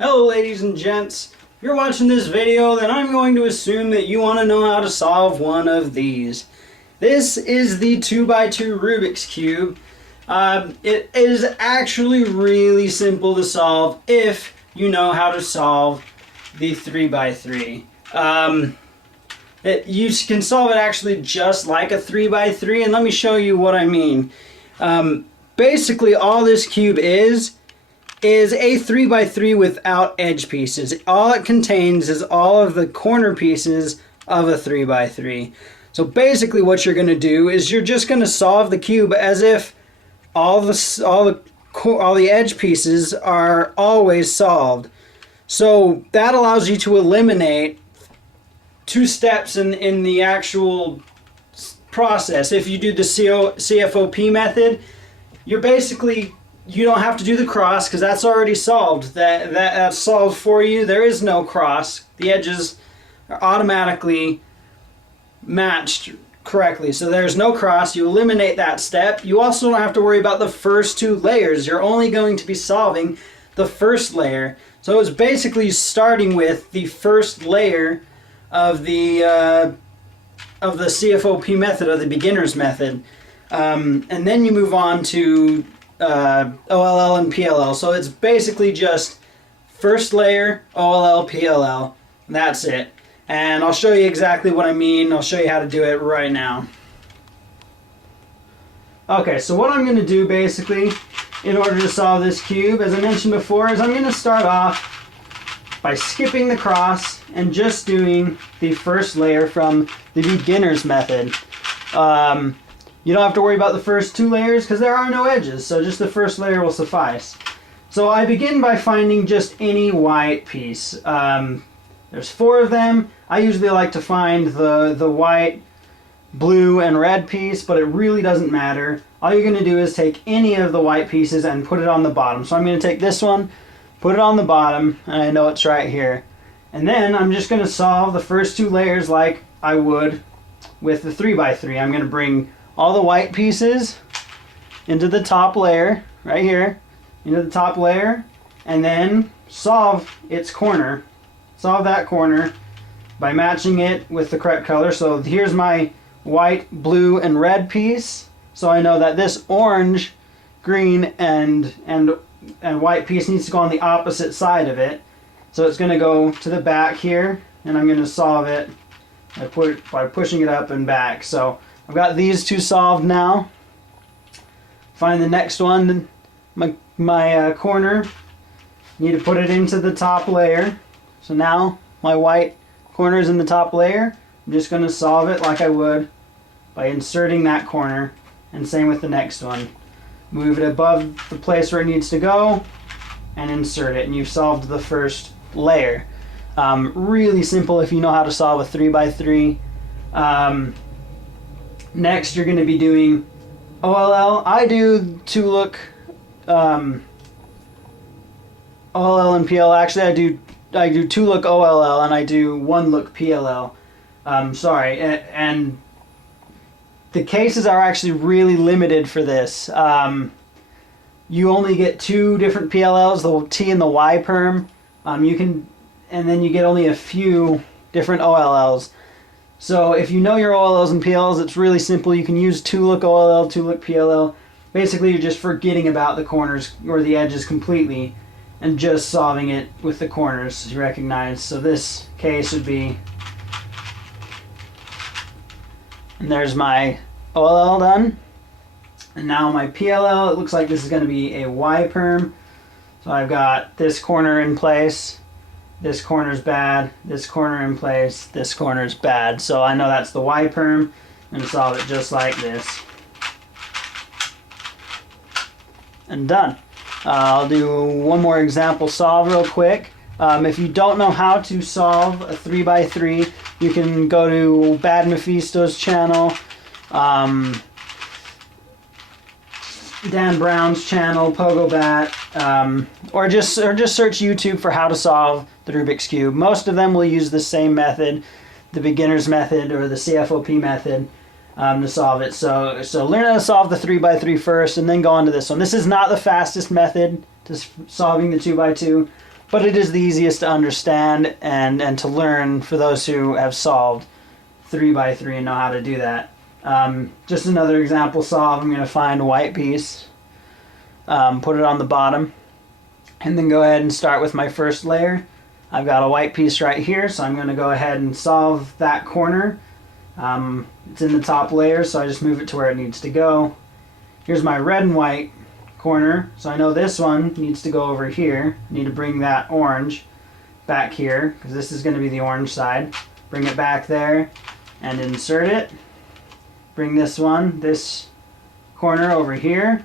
Hello ladies and gents, if you're watching this video then I'm going to assume that you want to know how to solve one of these. This is the 2x2 Rubik's Cube. It is actually really simple to solve if you know how to solve the 3x3. You can solve it actually just like a 3x3, and let me show you what I mean. Basically all this cube is a 3x3 without edge pieces. All it contains is all of the corner pieces of a 3x3. So basically what you're going to do is you're just going to solve the cube as if all the edge pieces are always solved. So that allows you to eliminate two steps in the actual process. If you do the CFOP method, you don't have to do the cross because that's already solved. That's solved for you. There is no cross. The edges are automatically matched correctly. So there's no cross. You eliminate that step. You also don't have to worry about the first two layers. You're only going to be solving the first layer. So it's basically starting with the first layer of the CFOP method, or the beginner's method. And then you move on to OLL and PLL. So it's basically just first layer, OLL, PLL. That's it. And I'll show you exactly what I mean. I'll show you how to do it right now. Okay, so what I'm going to do basically in order to solve this cube, as I mentioned before, is I'm going to start off by skipping the cross and just doing the first layer from the beginner's method. You don't have to worry about the first two layers because there are no edges, so just the first layer will suffice. So I begin by finding just any white piece. There's 4 of them. I usually like to find the white, blue, and red piece, but it really doesn't matter. All you're going to do is take any of the white pieces and put it on the bottom. So I'm going to take this one, put it on the bottom, and I know it's right here. And then I'm just going to solve the first 2 layers like I would with the 3x3. I'm going to bring all the white pieces into the top layer, right here, into the top layer, and then solve its corner. Solve that corner by matching it with the correct color. So here's my white, blue, and red piece. So I know that this orange, green, and white piece needs to go on the opposite side of it. So it's going to go to the back here, and I'm going to solve it by pushing it up and back. So I've got these 2 solved now. Find the next one, my corner. Need to put it into the top layer. So now my white corner is in the top layer. I'm just going to solve it like I would by inserting that corner, and same with the next one. Move it above the place where it needs to go and insert it, and you've solved the first layer. Really simple if you know how to solve a 3x3. Next, you're going to be doing OLL. I do 2-look OLL and PLL. Actually, I do 2-look OLL and I do 1-look PLL. Sorry, and the cases are actually really limited for this. You only get 2 different PLLs, the T and the Y perm. And then you get only a few different OLLs. So if you know your OLLs and PLLs, it's really simple. You can use 2-look OLL, 2-look PLL. Basically, you're just forgetting about the corners or the edges completely and just solving it with the corners you recognize. So this case would be, and there's my OLL done. And now my PLL, it looks like this is going to be a Y perm. So I've got this corner in place. This corner's bad, this corner in place, this corner's bad. So I know that's the Y perm. I'm going to solve it just like this. And done. I'll do one more example solve real quick. If you don't know how to solve a 3x3, you can go to Bad Mephisto's channel, Dan Brown's channel, PogoBat, or just search YouTube for how to solve the Rubik's Cube. Most of them will use the same method, the beginner's method or the CFOP method, to solve it. So learn how to solve the 3x3 first and then go on to this one. This is not the fastest method to solving the 2x2, but it is the easiest to understand and to learn for those who have solved 3 by 3 and know how to do that. Just another example solve, I'm going to find a white piece, put it on the bottom, and then go ahead and start with my first layer. I've got a white piece right here, so I'm going to go ahead and solve that corner. It's in the top layer, so I just move it to where it needs to go. Here's my red and white corner, so I know this one needs to go over here. I need to bring that orange back here, because this is going to be the orange side. Bring it back there and insert it. Bring this corner over here,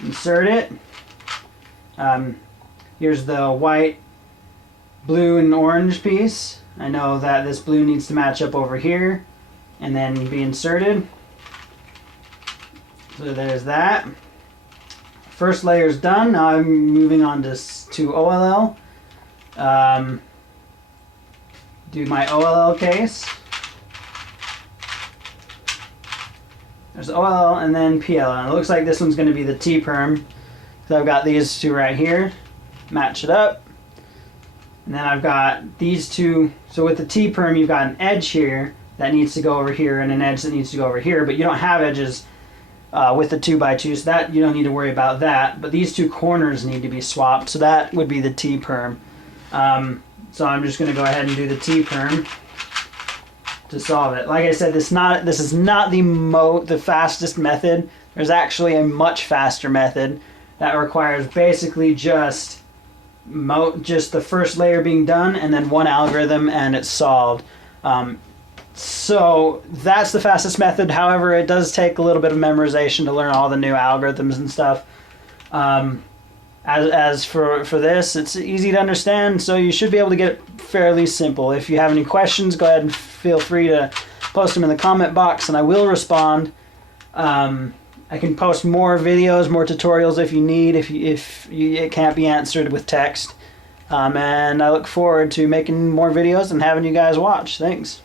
insert it. Here's the white, blue, and orange piece. I know that this blue needs to match up over here and then be inserted. So there's that. First layer is done. Now I'm moving on to OLL. Do my OLL case. There's OLL and then PLL. And it looks like this one's going to be the T-perm. So I've got these two right here. Match it up. And then I've got these two. So with the T-perm, you've got an edge here that needs to go over here and an edge that needs to go over here. But you don't have edges with the 2x2, so that you don't need to worry about that. But these two corners need to be swapped. So that would be the T-perm. So I'm just going to go ahead and do the T-perm to solve it. Like I said, this is not the fastest method. There's actually a much faster method that requires basically just the first layer being done and then one algorithm and it's solved. So that's the fastest method. However, it does take a little bit of memorization to learn all the new algorithms and stuff. As for this, it's easy to understand, so you should be able to get it fairly simple. If you have any questions, go ahead and feel free to post them in the comment box and I will respond. I can post more videos, more tutorials if you need, if it can't be answered with text. And I look forward to making more videos and having you guys watch. Thanks.